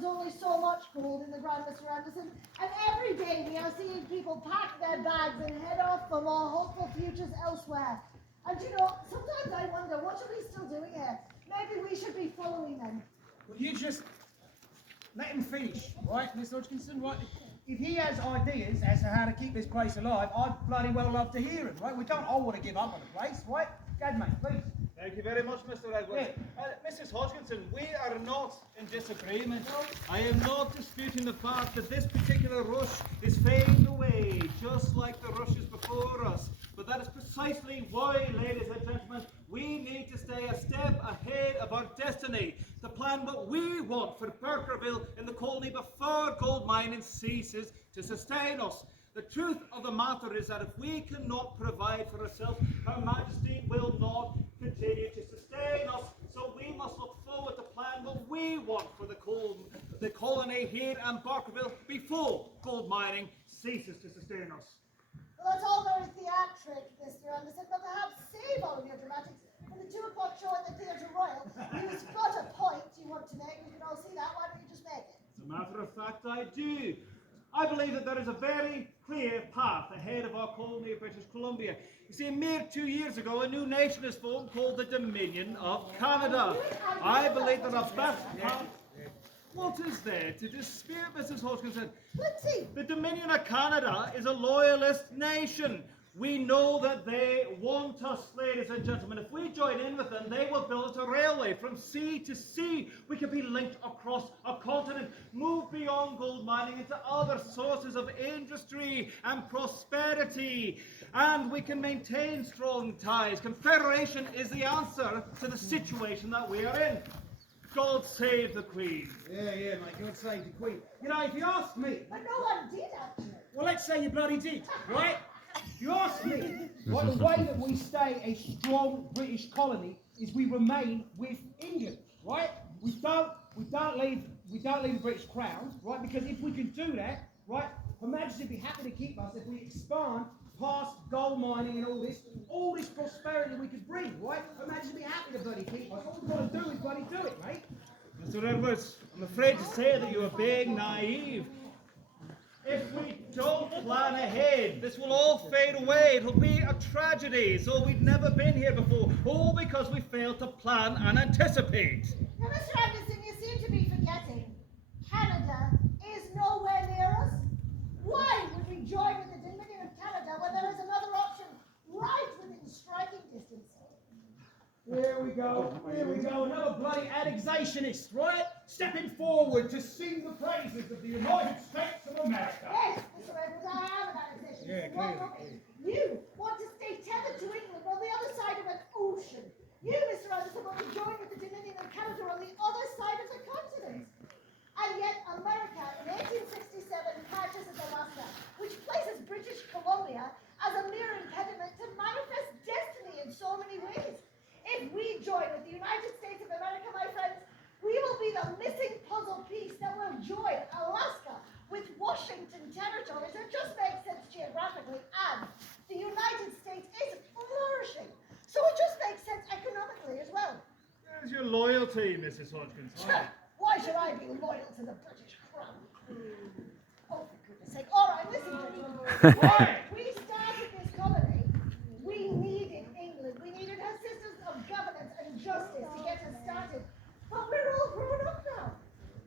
there's only so much gold in the ground, Mr. Anderson, and every day we are seeing people pack their bags and head off for more hopeful futures elsewhere. And you know, sometimes I wonder, what are we still doing here? Maybe we should be following them. Well, you just let him finish, right, Miss Hodgkinson, right? If he has ideas as to how to keep this place alive, I'd bloody well love to hear him, right? We don't all want to give up on the place, right? Gad, mate, please. Thank you very much, Mr. Edwards. Mrs. Hodgkinson, we are not in disagreement. I am not disputing the fact that this particular rush is fading away, just like the rushes before us. But that is precisely why, ladies and gentlemen, we need to stay a step ahead of our destiny, to plan what we want for Barkerville in the colony before gold mining ceases to sustain us. The truth of the matter is that if we cannot provide for ourselves, Her Majesty will not continue to sustain us. So we must look forward to plan what we want for the colony here in Barkerville before gold mining ceases to sustain us. Well, that's all very theatric, Mr. Anderson, but perhaps save all of your dramatics for the 2 o'clock show at the Theatre Royal. You've got a point you want to make. We can all see that. Why don't you just make it? As a matter of fact, I do. I believe that there is a very clear path ahead of our colony of British Columbia. You see, a mere 2 years ago, a new nation is formed called the Dominion of Canada. I believe that our best path... What is there to dispute, Mrs. Hodgkinson? Let's see. The Dominion of Canada is a loyalist nation. We know that they want us, ladies and gentlemen. If we join in with them, they will build a railway from sea to sea. We can be linked across a continent, move beyond gold mining into other sources of industry and prosperity. And we can maintain strong ties. Confederation is the answer to the situation that we are in. God save the Queen. Yeah, mate, God save the Queen. You know, if you ask me... But no one did, actually. Well, let's say you bloody did, right? If you ask me, well, the way that we stay a strong British colony is we remain with England, right? We don't leave the British crown, right? Because if we can do that, right, Her Majesty would be happy to keep us if we expand past gold mining and all this prosperity we could bring, right? Her Majesty would be happy to bloody keep us. All we've got to do is bloody do it, mate. Mr. Edwards, I'm afraid to say that you are being naive. If we don't plan ahead, this will all fade away. It'll be a tragedy. So we've never been here before, all because we failed to plan and anticipate. Now, Mr. Anderson, you seem to be forgetting. Canada is nowhere near us. Why would we join with the Dominion of Canada when there is another option right within striking distance? Here we go, another bloody annexationist, right? Stepping forward to sing the praises of the United States of America. Yes, Mr. Edwards, I am an annexationist. Yeah, clearly. You want to stay tethered to England on the other side of an ocean. You, Mr. Anderson, want to join with the Dominion of Canada on the other side of the continent. And yet America in 1867 purchases Alaska, which places British Columbia as a mere impediment to manifest destiny in so many ways. If we join with the United States of America, my friends, we will be the missing puzzle piece that will join Alaska with Washington territories. It just makes sense geographically, and the United States is flourishing. So it just makes sense economically as well. Where's your loyalty, Mrs. Hodgkinson? Why should I be loyal to the British crown? Oh, for goodness sake. All right, listen, gentlemen. When we started this colony, we needed England. We needed her systems of governance and justice to get us started. But we're all grown up now.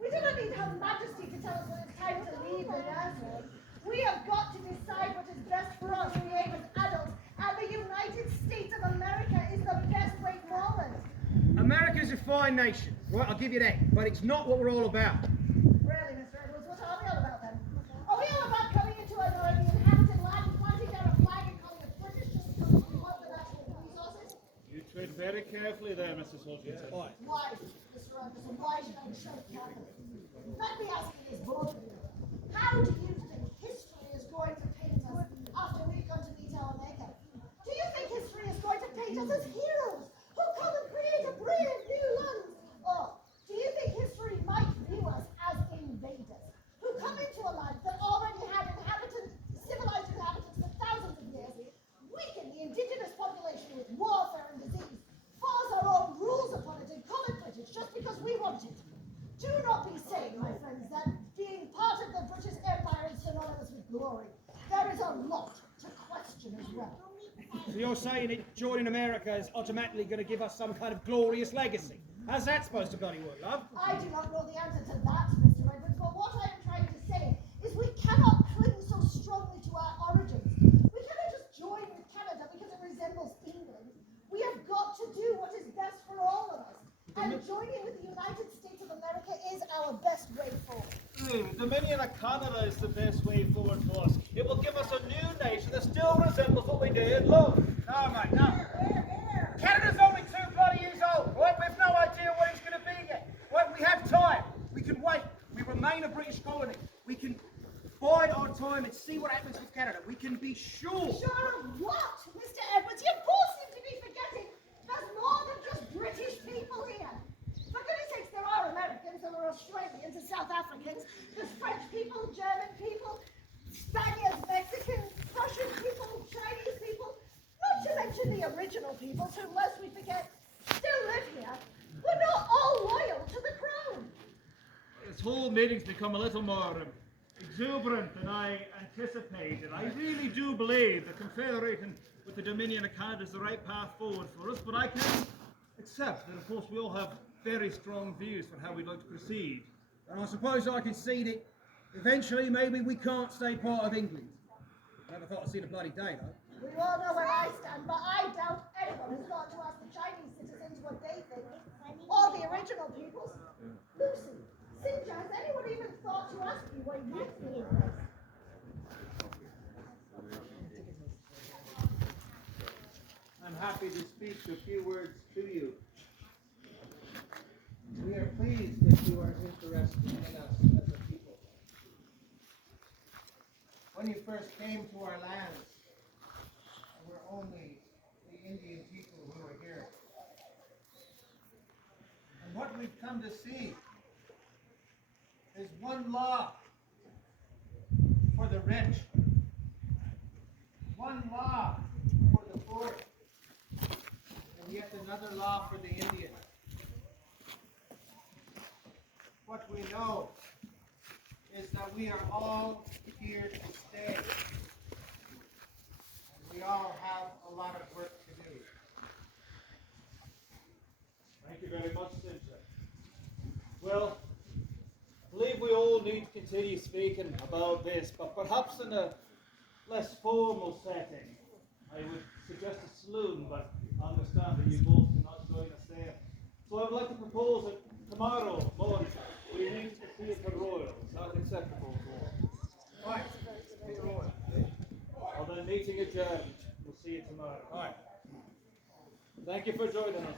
We do not need Her Majesty to tell us when it's time to leave the nursery. We have got to decide what is best for us, we aim as adults, and the United States of America is the best way forward. America's a fine nation, right? I'll give you that, but it's not what we're all about. Really, Mr. Edwards, what are we all about then? Are we all about coming into an already inhabited land and planting down a flag and calling it British just because we want the national resources? You tread very carefully there, Mrs. Hodgkinson. Why, Mr. Anderson, why should I tread carefully? Let me ask you this both of you. How do you think history is going to paint us after we've gone to meet our maker? Do you think history is going to paint us as heroes who come and create a brave new land? Or do you think history might view us as invaders who come into a land that already had civilized inhabitants for thousands of years, weaken the indigenous population with warfare and disease, force our own rules upon it and call it British just because we want it? Do not be saying, my friend, you're saying that joining America is automatically going to give us some kind of glorious legacy. How's that supposed to bloody work, love? I do not know the answer to that, Mr. Edwards, but what I am trying to say is we cannot cling so strongly to our origins. We cannot just join with Canada because it resembles England. We have got to do what is best for all of us. And joining with the United States of America is our best way forward. The Dominion of Canada is the best way forward for us. It will give us a new nation that still resembles what we did. Look. No, mate, no. Canada's only 2 bloody years old, right? We've no idea what it's going to be yet. Right? We have time. We can wait. We remain a British colony. We can bide our time and see what happens with Canada. We can be sure. Sure of what, Mr. Edwards? You both seem to be forgetting there's more than just British people here. For goodness sakes, there are Americans, there are Australians, and South Africans, there's French people, German people, Spaniards, Mexicans, Russian people, Chinese people, not to mention the original peoples who, lest we forget, still live here. We're not all loyal to the crown. This whole meeting's become a little more exuberant than I anticipated. I really do believe that confederating with the Dominion of Canada is the right path forward for us, but I can accept that, of course, we all have very strong views for how we'd like to proceed. And I suppose I can see that eventually maybe we can't stay part of England. Never thought I'd see the bloody day, though. We all know where I stand, but I doubt anyone has thought to ask the Chinese citizens what they think. Or the original peoples. Lucy, Sinja, has anyone even thought to ask you what you think? I'm happy to speak a few words to you. We are pleased that you are interested in us as a people. When you first came to our lands, there were only the Indian people who were here. And what we've come to see is one law for the rich, one law for the poor, and yet another law for the Indian. What we know is that we are all here to stay. And we all have a lot of work to do. Thank you very much, Sinja. Well, I believe we all need to continue speaking about this, but perhaps in a less formal setting. I would suggest a saloon, but I understand that you both cannot join us there. So I would like to propose that tomorrow morning we meet at the Theatre Royal. Is that acceptable for all? Right. Peter Royal. Well then, meeting adjourned. We'll see you tomorrow. Right. Thank you for joining us.